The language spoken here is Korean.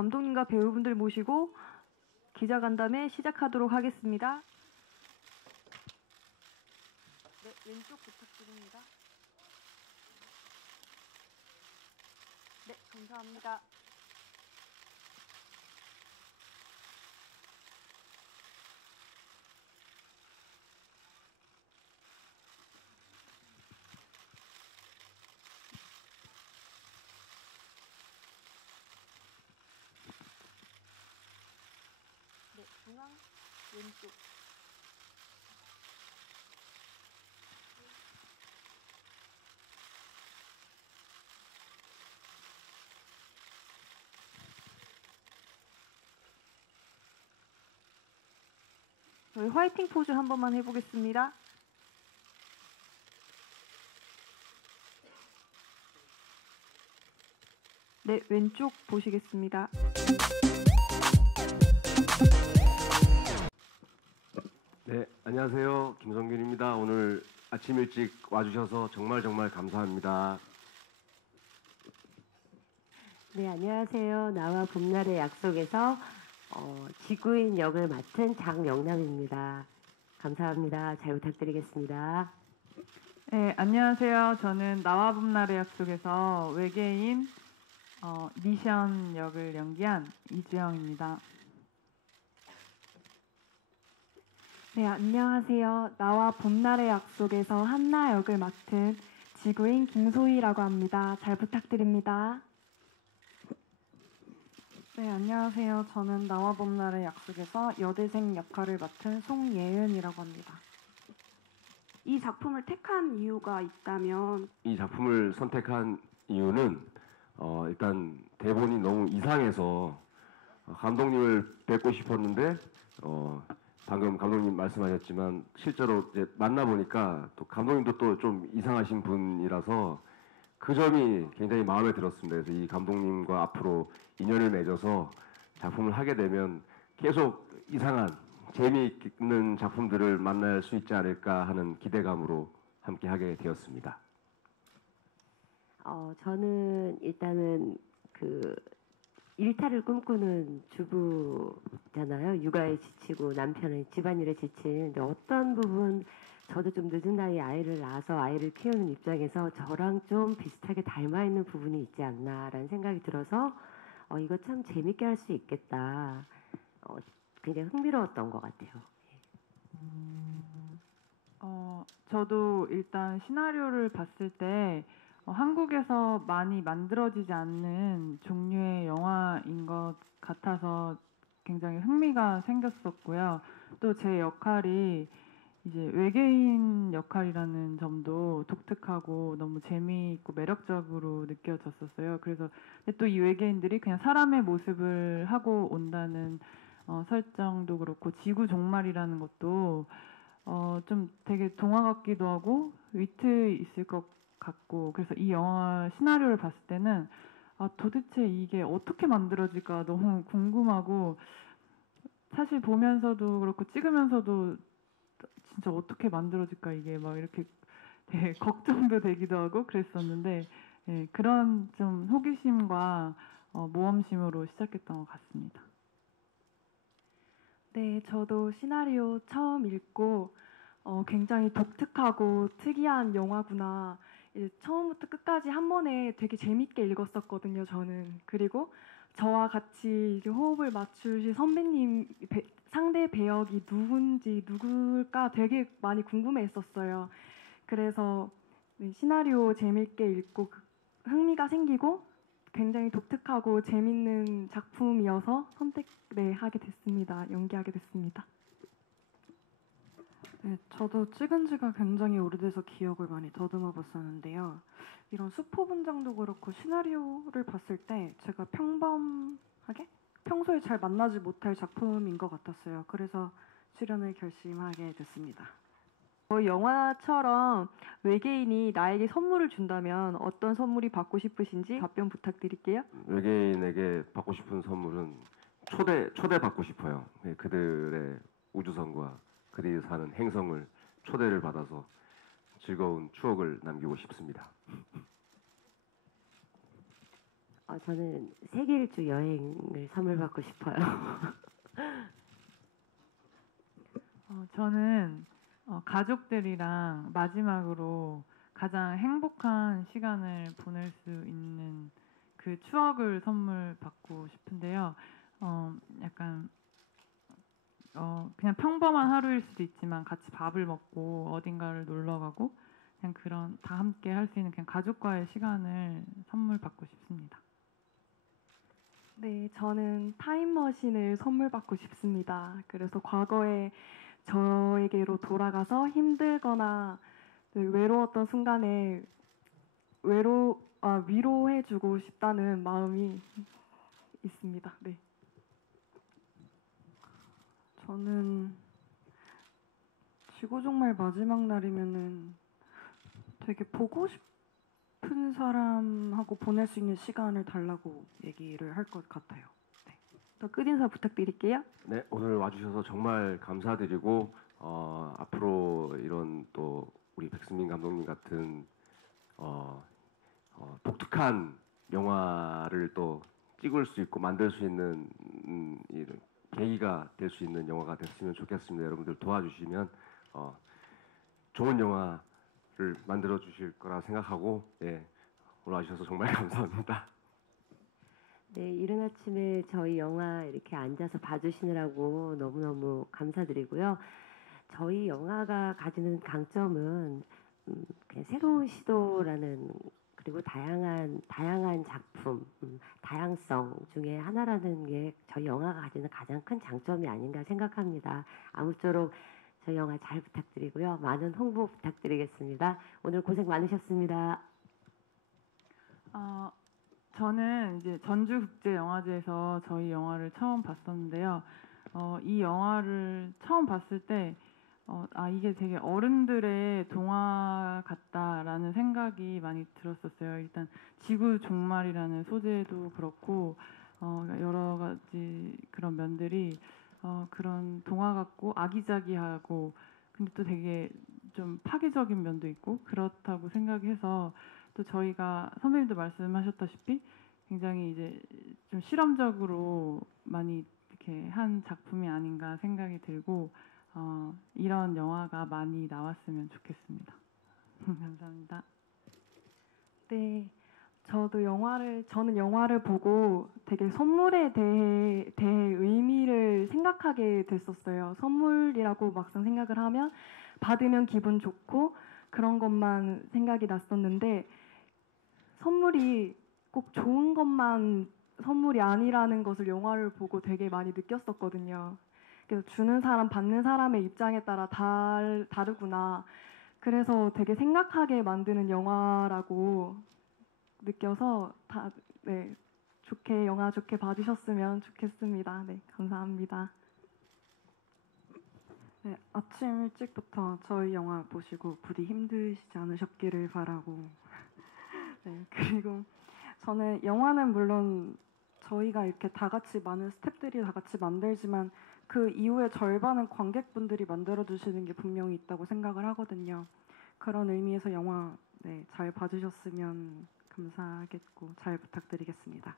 감독님과 배우분들 모시고 기자간담회 시작하도록 하겠습니다. 네, 왼쪽 부탁드립니다. 네, 감사합니다. 중앙 왼쪽. 저희 화이팅 포즈 한 번만 해보겠습니다. 네, 왼쪽 보시겠습니다. 안녕하세요. 김성균입니다. 오늘 아침 일찍 와주셔서 정말 정말 감사합니다. 네, 안녕하세요. 나와 봄날의 약속에서 어, 지구인 역을 맡은 장영남입니다. 감사합니다. 잘 부탁드리겠습니다. 네, 안녕하세요. 저는 나와 봄날의 약속에서 외계인 어, 미션 역을 연기한 이주영입니다. 네, 안녕하세요. 나와 봄날의 약속에서 한나 역을 맡은 지구인 김소희라고 합니다. 잘 부탁드립니다. 네, 안녕하세요. 저는 나와 봄날의 약속에서 여대생 역할을 맡은 송예은이라고 합니다. 이 작품을 택한 이유가 있다면 이 작품을 선택한 이유는 어, 일단 대본이 너무 이상해서 어, 감독님을 뵙고 싶었는데 어, 방금 감독님 말씀하셨지만 실제로 이제 만나 보니까 또 감독님도 또 좀 이상하신 분이라서 그 점이 굉장히 마음에 들었습니다. 그래서 이 감독님과 앞으로 인연을 맺어서 작품을 하게 되면 계속 이상한 재미있는 작품들을 만날 수 있지 않을까 하는 기대감으로 함께 하게 되었습니다. 어, 저는 일단은 그 일탈을 꿈꾸는 주부잖아요. 육아에 지치고 남편은 집안일에 지치는데 어떤 부분 저도 좀 늦은 나이에 아이를 낳아서 아이를 키우는 입장에서 저랑 좀 비슷하게 닮아 있는 부분이 있지 않나라는 생각이 들어서 어, 이거 참 재밌게 할 수 있겠다. 어, 굉장히 흥미로웠던 것 같아요. 어, 저도 일단 시나리오를 봤을 때 어, 한국에서 많이 만들어지지 않는 종류의 같아서 굉장히 흥미가 생겼었고요. 또 제 역할이 이제 외계인 역할이라는 점도 독특하고 너무 재미있고 매력적으로 느껴졌었어요. 그래서 또 이 외계인들이 그냥 사람의 모습을 하고 온다는 어, 설정도 그렇고 지구 종말이라는 것도 어, 좀 되게 동화 같기도 하고 위트 있을 것 같고 그래서 이 영화 시나리오를 봤을 때는 아, 도대체 이게 어떻게 만들어질까 너무 궁금하고 사실 보면서도 그렇고 찍으면서도 진짜 어떻게 만들어질까 이게 막 이렇게 되게 걱정도 되기도 하고 그랬었는데 예, 그런 좀 호기심과 어, 모험심으로 시작했던 것 같습니다. 네, 저도 시나리오 처음 읽고 어, 굉장히 독특하고 특이한 영화구나. 처음부터 끝까지 한 번에 되게 재밌게 읽었었거든요, 저는. 그리고 저와 같이 호흡을 맞추실 선배님 배- 상대 배역이 누군지 누굴까 되게 많이 궁금해했었어을 그래서 네, 시나리오 재밌게 읽고 그- 흥미가 생기고 굉장히 독특하고 재밌는 작품이어서 선택 네, 하게 됐습니다. 연기하게 됐습니다. 네, 저도 찍은 지가 굉장히 오래돼서 기억을 많이 더듬어 봤었는데요. 이런 수포 분장도 그렇고 시나리오를 봤을 때 제가 평범하게 평소에 잘 만나지 못할 작품인 것 같았어요. 그래서 출연을 결심하게 됐습니다. 어, 영화처럼 외계인이 나에게 선물을 준다면 어떤 선물이 받고 싶으신지 답변 부탁드릴게요. 외계인에게 받고 싶은 선물은 초대 초대 받고 싶어요. 네, 그들의 우주선과 그들이 사는 행성을 초대를 받아서 즐거운 추억을 남기고 싶습니다. 어, 저는 세계 일주 여행을 선물 받고 싶어요. 어, 저는 어, 가족들이랑 마지막으로 가장 행복한 시간을 보낼 수 있는 그 추억을 선물 받고 싶은데요. 어, 약간 어, 그냥 평범한 하루일 수도 있지만 같이 밥을 먹고 어딘가를 놀러 가고 그냥 그런 다 함께 할 수 있는 그냥 가족과의 시간을 선물 받고 싶습니다. 네, 저는 타임머신을 선물 받고 싶습니다. 그래서 과거에 저에게로 돌아가서 힘들거나 네, 외로웠던 순간에 외로 아, 위로해주고 싶다는 마음이 있습니다. 네. 저는 지구 종말 마지막 날이면은 되게 보고 싶은 사람하고 보낼 수 있는 시간을 달라고 얘기를 할 것 같아요. 또 끝인사 부탁드릴게요. 네, 오늘 와주셔서 정말 감사드리고 어, 앞으로 이런 또 우리 백승민 감독님 같은 어, 어, 독특한 영화를 또 찍을 수 있고 만들 수 있는 음, 이런 계기가 될 수 있는 영화가 됐으면 좋겠습니다. 여러분들 도와주시면 어, 좋은 영화를 만들어 주실 거라 생각하고 예, 오늘 와주셔서 정말 감사합니다. 네, 이른 아침에 저희 영화 이렇게 앉아서 봐주시느라고 너무너무 감사드리고요. 저희 영화가 가지는 강점은 음, 새로운 시도라는 그리고 다양한 다양한 작품, 음, 다양성 중에 하나라는 게 저희 영화가 가지는 가장 큰 장점이 아닌가 생각합니다. 아무쪼록 저희 영화 잘 부탁드리고요. 많은 홍보 부탁드리겠습니다. 오늘 고생 많으셨습니다. 어, 저는 이제 전주국제영화제에서 저희 영화를 처음 봤었는데요. 어, 이 영화를 처음 봤을 때, 어, 아, 이게 되게 어른들의 동화 같다라는 생각이 많이 들었었어요. 일단, 지구 종말이라는 소재도 그렇고, 어, 여러 가지 그런 면들이, 어, 그런 동화 같고, 아기자기하고, 근데 또 되게 좀 파괴적인 면도 있고, 그렇다고 생각해서, 또 저희가 선배님도 말씀하셨다시피 굉장히 이제 좀 실험적으로 많이 이렇게 한 작품이 아닌가 생각이 들고 어, 이런 영화가 많이 나왔으면 좋겠습니다. 감사합니다. 네, 저도 영화를 저는 영화를 보고 되게 선물에 대해 대해 의미를 생각하게 됐었어요. 선물이라고 막상 생각을 하면 받으면 기분 좋고 그런 것만 생각이 났었는데 선물이 꼭 좋은 것만 선물이 아니라는 것을 영화를 보고 되게 많이 느꼈었거든요. 그래서 주는 사람, 받는 사람의 입장에 따라 달, 다르구나. 그래서 되게 생각하게 만드는 영화라고 느껴서 다, 네, 좋게, 영화 좋게 봐주셨으면 좋겠습니다. 네, 감사합니다. 네, 아침 일찍부터 저희 영화 보시고 부디 힘드시지 않으셨기를 바라고. 네, 그리고 저는 영화는 물론 저희가 이렇게 다 같이 많은 스태프들이 다 같이 만들지만 그 이후에 절반은 관객분들이 만들어 주시는 게 분명히 있다고 생각을 하거든요. 그런 의미에서 영화 네, 잘 봐주셨으면 감사하겠고 잘 부탁드리겠습니다.